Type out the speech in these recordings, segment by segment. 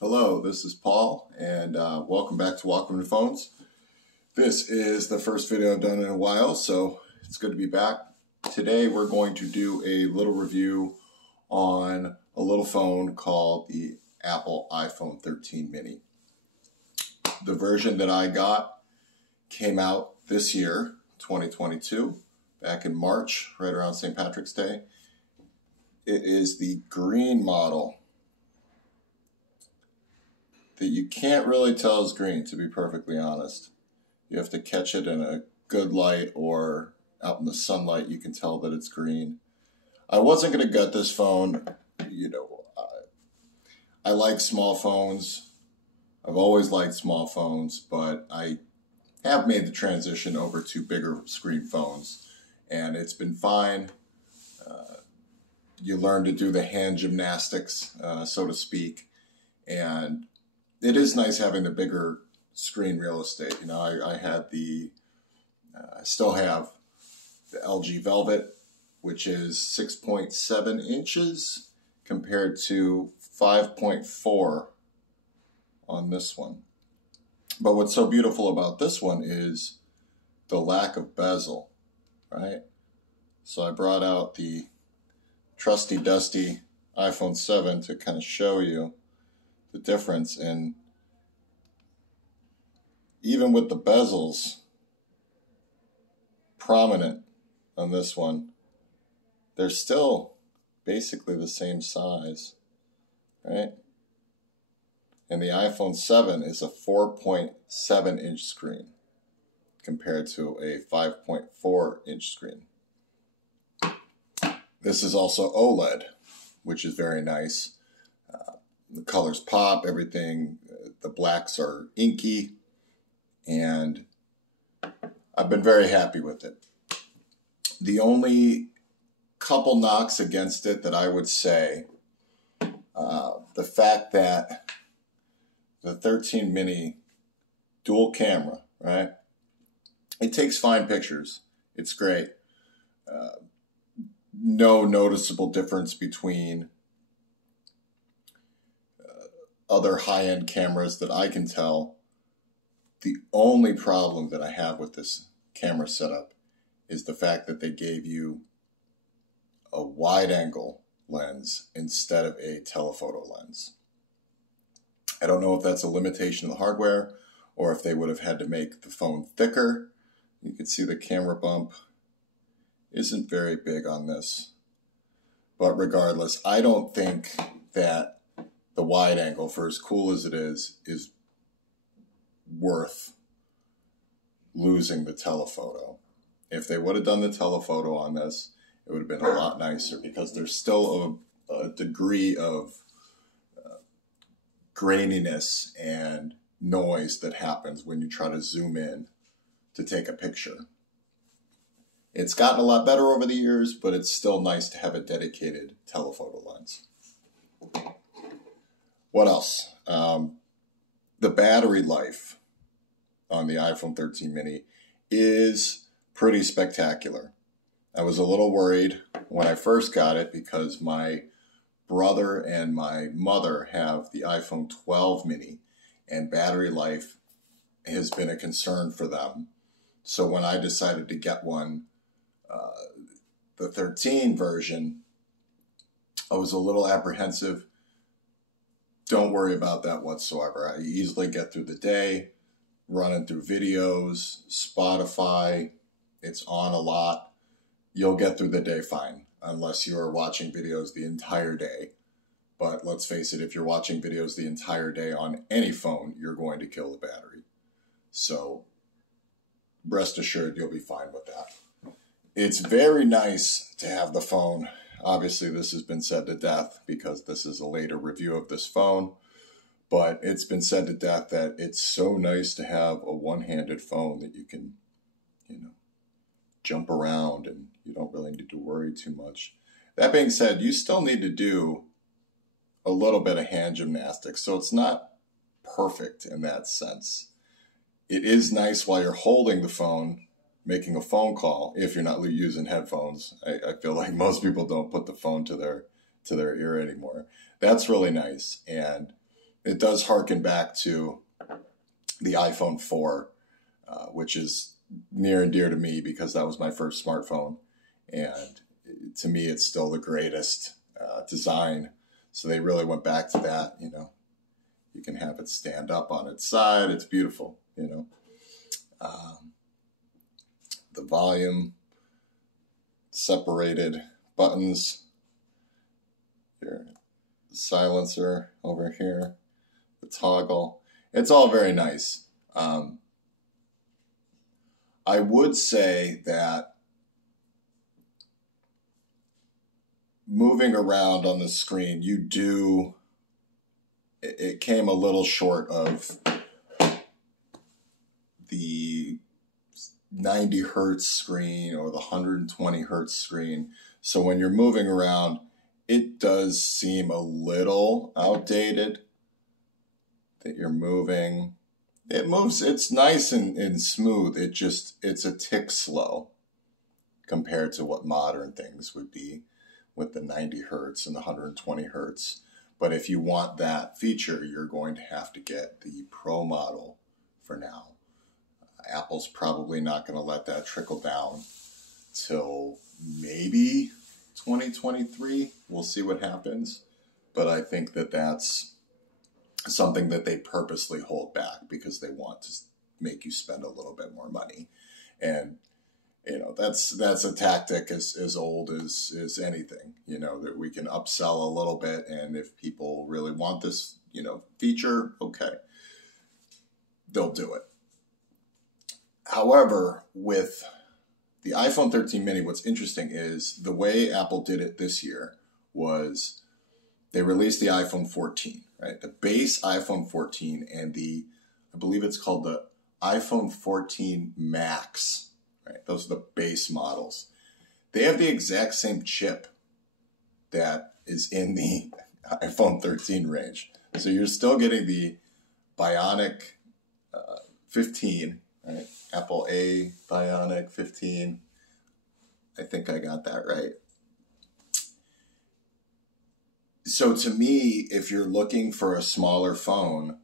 Hello, this is Paul, and welcome back to Welcome to Phones. This is the first video I've done in a while, so it's good to be back. Today we're going to do a little review on a little phone called the Apple iPhone 13 mini. The version that I got came out this year, 2022, back in March, right around St. Patrick's Day. It is the green model that you can't really tell is green, to be perfectly honest. You have to catch it in a good light or out in the sunlight, you can tell that it's green. I wasn't going to gut this phone. I like small phones. I've always liked small phones, but I have made the transition over to bigger screen phones, and it's been fine. You learn to do the hand gymnastics, so to speak, and it is nice having the bigger screen real estate. You know, I had I still have the LG Velvet, which is 6.7 inches compared to 5.4 on this one. But what's so beautiful about this one is the lack of bezel, right? So I brought out the trusty dusty iPhone 7 to kind of show you the difference. And even with the bezels prominent on this one, they're still basically the same size, right? And the iPhone 7 is a 4.7 inch screen compared to a 5.4 inch screen. This is also OLED, which is very nice. The colors pop, everything, the blacks are inky, and I've been very happy with it. The only couple knocks against it that I would say, the fact that the 13 mini dual camera, right? It takes fine pictures. It's great. No noticeable difference between other high-end cameras that I can tell. The only problem that I have with this camera setup is the fact that they gave you a wide-angle lens instead of a telephoto lens. I don't know if that's a limitation of the hardware or if they would have had to make the phone thicker. You can see the camera bump isn't very big on this. But regardless, I don't think that the wide angle, for as cool as it is worth losing the telephoto. If they would have done the telephoto on this, it would have been a lot nicer, because there's still a degree of graininess and noise that happens when you try to zoom in to take a picture. It's gotten a lot better over the years, but it's still nice to have a dedicated telephoto lens. What else? The battery life on the iPhone 13 mini is pretty spectacular. I was a little worried when I first got it because my brother and my mother have the iPhone 12 mini, and battery life has been a concern for them. So when I decided to get one, the 13 version, I was a little apprehensive. Don't worry about that whatsoever. I easily get through the day, running through videos, Spotify. It's on a lot. You'll get through the day fine, unless you're watching videos the entire day. But let's face it, if you're watching videos the entire day on any phone, you're going to kill the battery. So rest assured you'll be fine with that. It's very nice to have the phone. Obviously, this has been said to death because this is a later review of this phone, but it's been said to death that it's so nice to have a one-handed phone that you can, jump around and you don't really need to worry too much. That being said, you still need to do a little bit of hand gymnastics, so it's not perfect in that sense. It is nice while you're holding the phone, making a phone call, if you're not using headphones. I feel like most people don't put the phone to their ear anymore. That's really nice, and it does harken back to the iPhone 4, which is near and dear to me because that was my first smartphone. And to me, it's still the greatest design. So they really went back to that, you know. You can have it stand up on its side. It's beautiful, you know. The volume, separated buttons, your silencer over here, the toggle. It's all very nice. I would say that moving around on the screen, it came a little short of the 90 hertz screen or the 120 hertz screen. So when you're moving around, it does seem a little outdated that you're moving. It moves, it's nice and smooth. It's a tick slow compared to what modern things would be with the 90 hertz and the 120 hertz. But if you want that feature, you're going to have to get the Pro model for now. Apple's probably not going to let that trickle down till maybe 2023. We'll see what happens. But I think that that's something that they purposely hold back because they want to make you spend a little bit more money. And, you know, that's a tactic as old as anything, you know, that we can upsell a little bit. And if people really want this, you know, feature, okay, they'll do it. However, with the iPhone 13 mini, what's interesting is the way Apple did it this year was they released the iPhone 14, right? The base iPhone 14 and I believe it's called the iPhone 14 Max, right? Those are the base models. They have the exact same chip that is in the iPhone 13 range. So you're still getting the Bionic 15, right? Apple A Bionic 15. I think I got that right. So to me, if you're looking for a smaller phone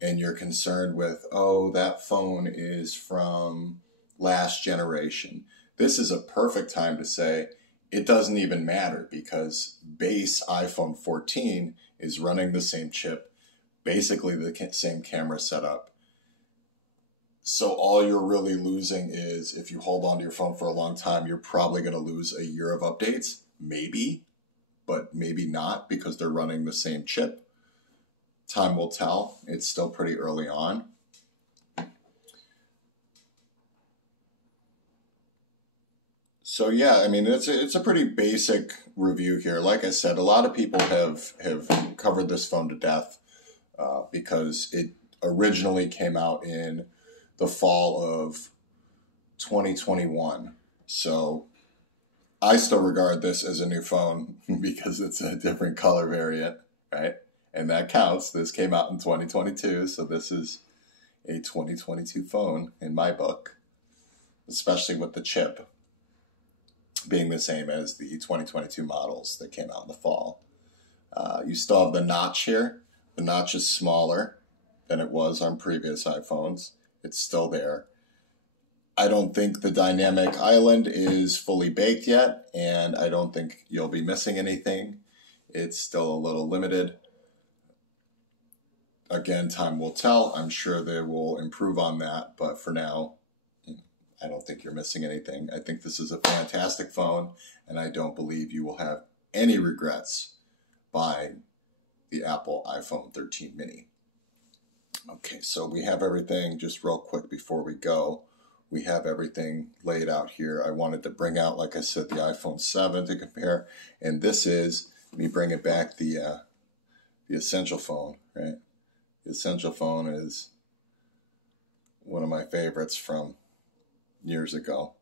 and you're concerned with, oh, that phone is from last generation, this is a perfect time to say it doesn't even matter because base iPhone 14 is running the same chip, basically the same camera setup. So all you're really losing is if you hold onto your phone for a long time, you're probably going to lose a year of updates, maybe, but maybe not because they're running the same chip. Time will tell. It's still pretty early on. So yeah, I mean, it's a pretty basic review here. Like I said, a lot of people have covered this phone to death because it originally came out in the fall of 2021. So I still regard this as a new phone because it's a different color variant, right? And that counts. This came out in 2022, so this is a 2022 phone in my book, especially with the chip being the same as the 2022 models that came out in the fall. You still have the notch here. The notch is smaller than it was on previous iPhones. It's still there. I don't think the dynamic island is fully baked yet, and I don't think you'll be missing anything. It's still a little limited. Again, time will tell. I'm sure they will improve on that, but for now, I don't think you're missing anything. I think this is a fantastic phone, and I don't believe you will have any regrets buying the Apple iPhone 13 mini. Okay, so we have everything, just real quick before we go, we have everything laid out here. I wanted to bring out, like I said, the iPhone 7 to compare, and this is, let me bring it back, the Essential phone, right? The Essential phone is one of my favorites from years ago,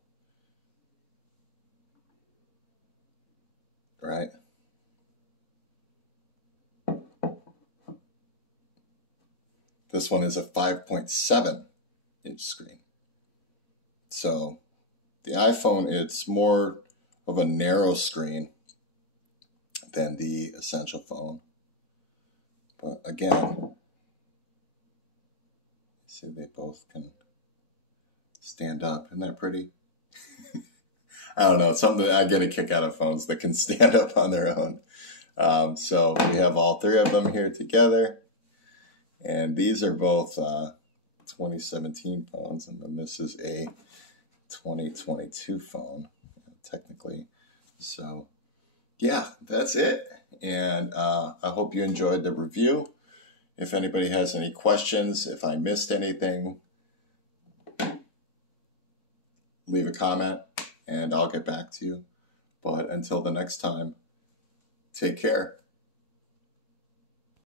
right? This one is a 5.7 inch screen. So the iPhone, it's more of a narrow screen than the Essential phone. But again, see, they both can stand up. Isn't that pretty? I don't know. Something I get a kick out of phones that can stand up on their own. So we have all three of them here together. And these are both 2017 phones. And then this is a 2022 phone, technically. So, yeah, that's it. And I hope you enjoyed the review. If anybody has any questions, if I missed anything, leave a comment and I'll get back to you. But until the next time, take care.